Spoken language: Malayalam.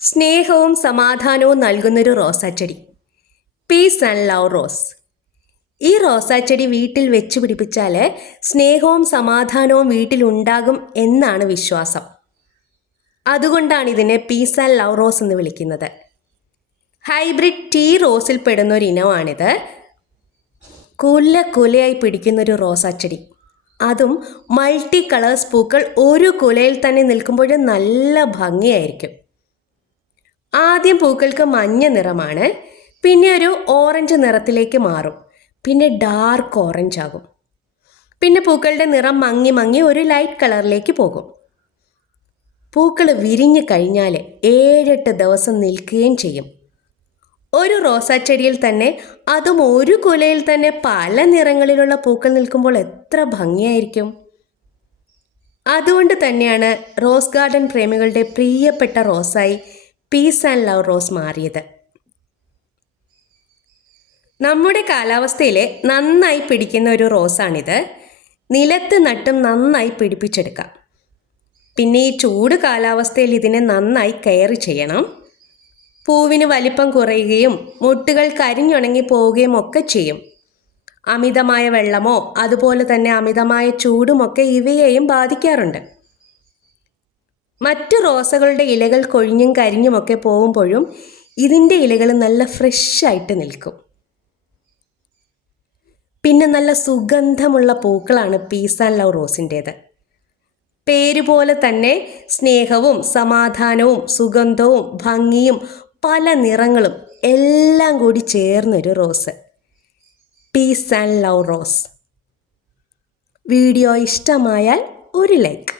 സ്നേഹവും സമാധാനവും നൽകുന്നൊരു റോസാച്ചെടി. Peace and love rose. ഈ റോസാച്ചെടി വീട്ടിൽ വെച്ച് പിടിപ്പിച്ചാൽ സ്നേഹവും സമാധാനവും വീട്ടിലുണ്ടാകും എന്നാണ് വിശ്വാസം. അതുകൊണ്ടാണ് ഇതിനെ പീസ് ആൻഡ് ലവ് റോസ് എന്ന് വിളിക്കുന്നത്. Hybrid tea റോസിൽ പെടുന്നൊരു ഇനമാണിത്. കുലയായി പിടിക്കുന്നൊരു റോസാച്ചെടി, അതും മൾട്ടി കളേഴ്സ് പൂക്കൾ ഒരു കുലയിൽ തന്നെ നിൽക്കുമ്പോൾ നല്ല ഭംഗിയായിരിക്കും. ആദ്യം പൂക്കൾക്ക് മഞ്ഞ നിറമാണ്, പിന്നെ ഒരു ഓറഞ്ച് നിറത്തിലേക്ക് മാറും, പിന്നെ ഡാർക്ക് ഓറഞ്ച് ആകും, പിന്നെ പൂക്കളുടെ നിറം മങ്ങി ഒരു ലൈറ്റ് കളറിലേക്ക് പോകും. പൂക്കൾ വിരിഞ്ഞു കഴിഞ്ഞാൽ 7-8 ദിവസം നിൽക്കുകയും ചെയ്യും. ഒരു റോസാച്ചെടിയിൽ തന്നെ, അതും ഒരു കുലയിൽ തന്നെ പല നിറങ്ങളിലുള്ള പൂക്കൾ നിൽക്കുമ്പോൾ എത്ര ഭംഗിയായിരിക്കും. അതുകൊണ്ട് തന്നെയാണ് റോസ് ഗാർഡൻ പ്രേമികളുടെ പ്രിയപ്പെട്ട റോസായി പീസ് ആൻഡ് ലവ് റോസ് മാറിയത്. നമ്മുടെ കാലാവസ്ഥയിൽ നന്നായി പിടിക്കുന്ന ഒരു റോസാണിത്. നിലത്ത് നട്ടും നന്നായി പിടിപ്പിച്ചെടുക്കാം. പിന്നെ ഈ ചൂട് കാലാവസ്ഥയിൽ ഇതിനെ നന്നായി കെയർ ചെയ്യണം. പൂവിന് വലിപ്പം കുറയുകയും മൊട്ടുകൾ കരിഞ്ഞുണങ്ങി പോവുകയും ഒക്കെ ചെയ്യും. അമിതമായ വെള്ളമോ അതുപോലെ തന്നെ അമിതമായ ചൂടുമൊക്കെ ഇവയെയും ബാധിക്കാറുണ്ട്. മറ്റു റോസകളുടെ ഇലകൾ കൊഴിഞ്ഞും കരിഞ്ഞുമൊക്കെ പോകുമ്പോഴും ഇതിൻ്റെ ഇലകൾ നല്ല ഫ്രഷായിട്ട് നിൽക്കും. പിന്നെ നല്ല സുഗന്ധമുള്ള പൂക്കളാണ് പീസ് ആൻഡ് ലവ് റോസിൻ്റേത്. പേരുപോലെ തന്നെ സ്നേഹവും സമാധാനവും സുഗന്ധവും ഭംഗിയും പല നിറങ്ങളും എല്ലാം കൂടി ചേർന്നൊരു rose, piece and love rose. Video ഇഷ്ടമായാൽ ഒരു ലൈക്ക്.